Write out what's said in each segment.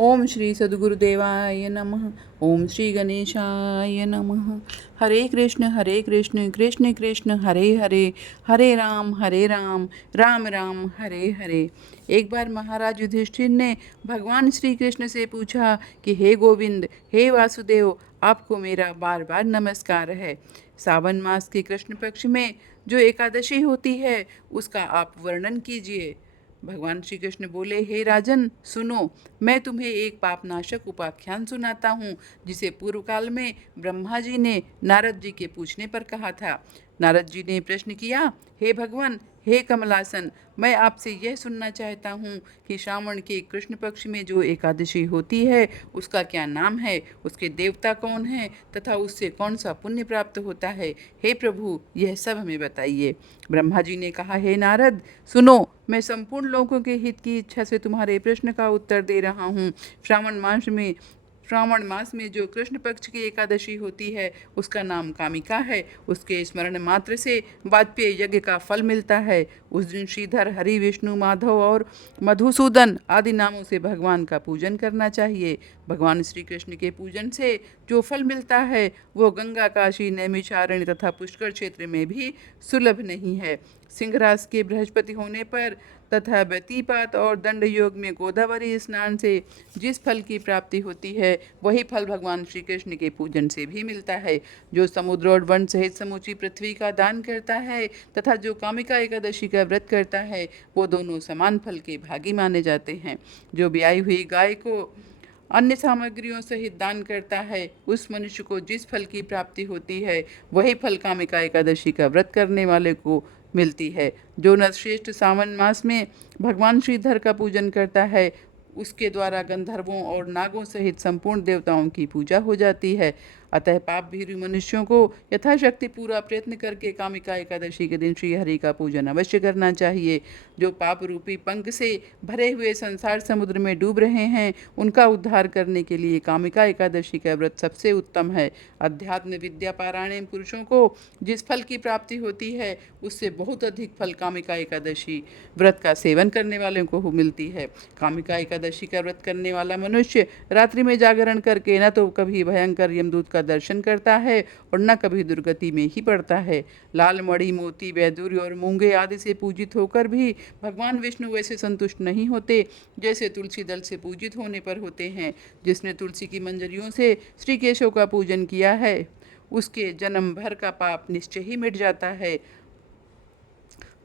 ओम श्री सद्गुरुदेवाय नमः। ओम श्री गणेशाय नमः। हरे कृष्ण कृष्ण कृष्ण हरे हरे, हरे राम राम राम हरे हरे। एक बार महाराज युधिष्ठिर ने भगवान श्री कृष्ण से पूछा कि हे गोविंद, हे वासुदेव, आपको मेरा बार बार नमस्कार है। सावन मास के कृष्ण पक्ष में जो एकादशी होती है उसका आप वर्णन कीजिए। भगवान श्री कृष्ण बोले, हे राजन सुनो, मैं तुम्हें एक पापनाशक उपाख्यान सुनाता हूँ जिसे पूर्व काल में ब्रह्मा जी ने नारद जी के पूछने पर कहा था। नारद जी ने प्रश्न किया, हे भगवान, हे कमलासन, मैं आपसे यह सुनना चाहता हूँ कि श्रावण के कृष्ण पक्ष में जो एकादशी होती है उसका क्या नाम है, उसके देवता कौन हैं तथा उससे कौन सा पुण्य प्राप्त होता है। हे प्रभु, यह सब हमें बताइए। ब्रह्मा जी ने कहा, हे नारद सुनो, मैं संपूर्ण लोगों के हित की इच्छा से तुम्हारे प्रश्न का उत्तर दे रहा हूँ। श्रावण मास में जो कृष्ण पक्ष की एकादशी होती है उसका नाम कामिका है। उसके स्मरण मात्र से वाजपेयी यज्ञ का फल मिलता है। उस दिन श्रीधर, हरि, विष्णु, माधव और मधुसूदन आदि नामों से भगवान का पूजन करना चाहिए। भगवान श्री कृष्ण के पूजन से जो फल मिलता है वो गंगा, काशी, नैमिषारण्य तथा पुष्कर क्षेत्र में भी सुलभ नहीं है। सिंहराज के बृहस्पति होने पर तथा व्यतिपात और दंड योग में गोदावरी स्नान से जिस फल की प्राप्ति होती है वही फल भगवान श्री कृष्ण के पूजन से भी मिलता है। जो समुद्र और वन सहित समूची पृथ्वी का दान करता है तथा जो कामिका एकादशी का व्रत करता है वो दोनों समान फल के भागी माने जाते हैं। जो ब्याई हुई गाय को अन्य सामग्रियों सहित दान करता है उस मनुष्य को जिस फल की प्राप्ति होती है वही फल कामिका एकादशी का व्रत करने वाले को मिलती है। जो नरश्रेष्ठ सावन मास में भगवान श्रीधर का पूजन करता है उसके द्वारा गंधर्वों और नागों सहित संपूर्ण देवताओं की पूजा हो जाती है। अतः पाप भीरु मनुष्यों को यथाशक्ति पूरा प्रयत्न करके कामिका एकादशी के दिन श्री हरि का पूजन अवश्य करना चाहिए। जो पाप रूपी पंख से भरे हुए संसार समुद्र में डूब रहे हैं उनका उद्धार करने के लिए कामिका एकादशी का व्रत सबसे उत्तम है। अध्यात्म विद्या पारायण पुरुषों को जिस फल की प्राप्ति होती है उससे बहुत अधिक फल कामिका एकादशी व्रत का सेवन करने वालों को मिलती है। कामिका एकादशी का व्रत करने वाला मनुष्य रात्रि में जागरण करके न तो कभी भयंकर यमदूत का दर्शन करता है और न कभी दुर्गति में ही पड़ता है। लाल मणि, मोती, वैदूर्य और मूंगे आदि से पूजित होकर भी भगवान विष्णु वैसे संतुष्ट नहीं होते जैसे तुलसी दल से पूजित होने पर होते हैं। जिसने तुलसी की मंजरियों से श्री केशव का पूजन किया है उसके जन्म भर का पाप निश्चय ही मिट जाता है।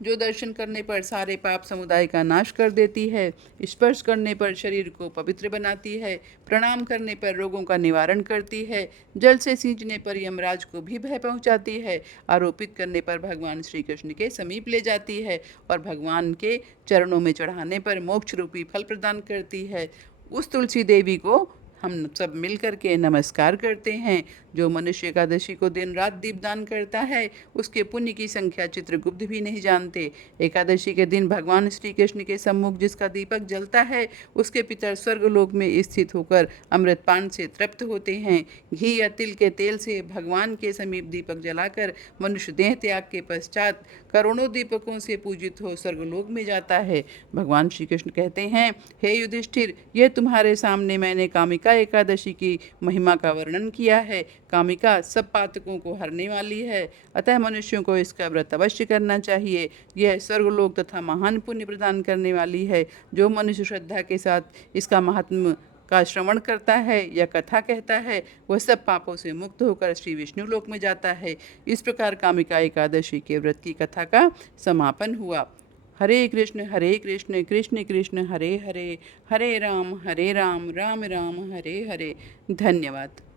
जो दर्शन करने पर सारे पाप समुदाय का नाश कर देती है, स्पर्श करने पर शरीर को पवित्र बनाती है, प्रणाम करने पर रोगों का निवारण करती है, जल से सींचने पर यमराज को भी भय पहुंचाती है, आरोपित करने पर भगवान श्री कृष्ण के समीप ले जाती है और भगवान के चरणों में चढ़ाने पर मोक्ष रूपी फल प्रदान करती है, उस तुलसी देवी को हम सब मिल कर के नमस्कार करते हैं। जो मनुष्य एकादशी को दिन रात दीपदान करता है उसके पुण्य की संख्या चित्रगुप्त भी नहीं जानते। एकादशी के दिन भगवान श्री कृष्ण के सम्मुख जिसका दीपक जलता है उसके पितर स्वर्गलोक में स्थित होकर अमृतपान से तृप्त होते हैं। घी या तिल के तेल से भगवान के समीप दीपक जलाकर मनुष्य देह त्याग के पश्चात करोड़ों दीपकों से पूजित हो स्वर्गलोक में जाता है। भगवान श्री कृष्ण कहते हैं, हे युधिष्ठिर, यह तुम्हारे सामने मैंने कामिका एकादशी की महिमा का वर्णन किया है। कामिका सब पातकों को हरने वाली है, अतः मनुष्यों को इसका व्रत अवश्य करना चाहिए। यह स्वर्गलोक तथा महान पुण्य प्रदान करने वाली है। जो मनुष्य श्रद्धा के साथ इसका महात्म्य का श्रवण करता है या कथा कहता है वह सब पापों से मुक्त होकर श्री विष्णु लोक में जाता है। इस प्रकार कामिका एकादशी के व्रत की कथा का समापन हुआ। हरे कृष्ण कृष्ण कृष्ण हरे हरे, हरे राम राम राम हरे हरे। धन्यवाद।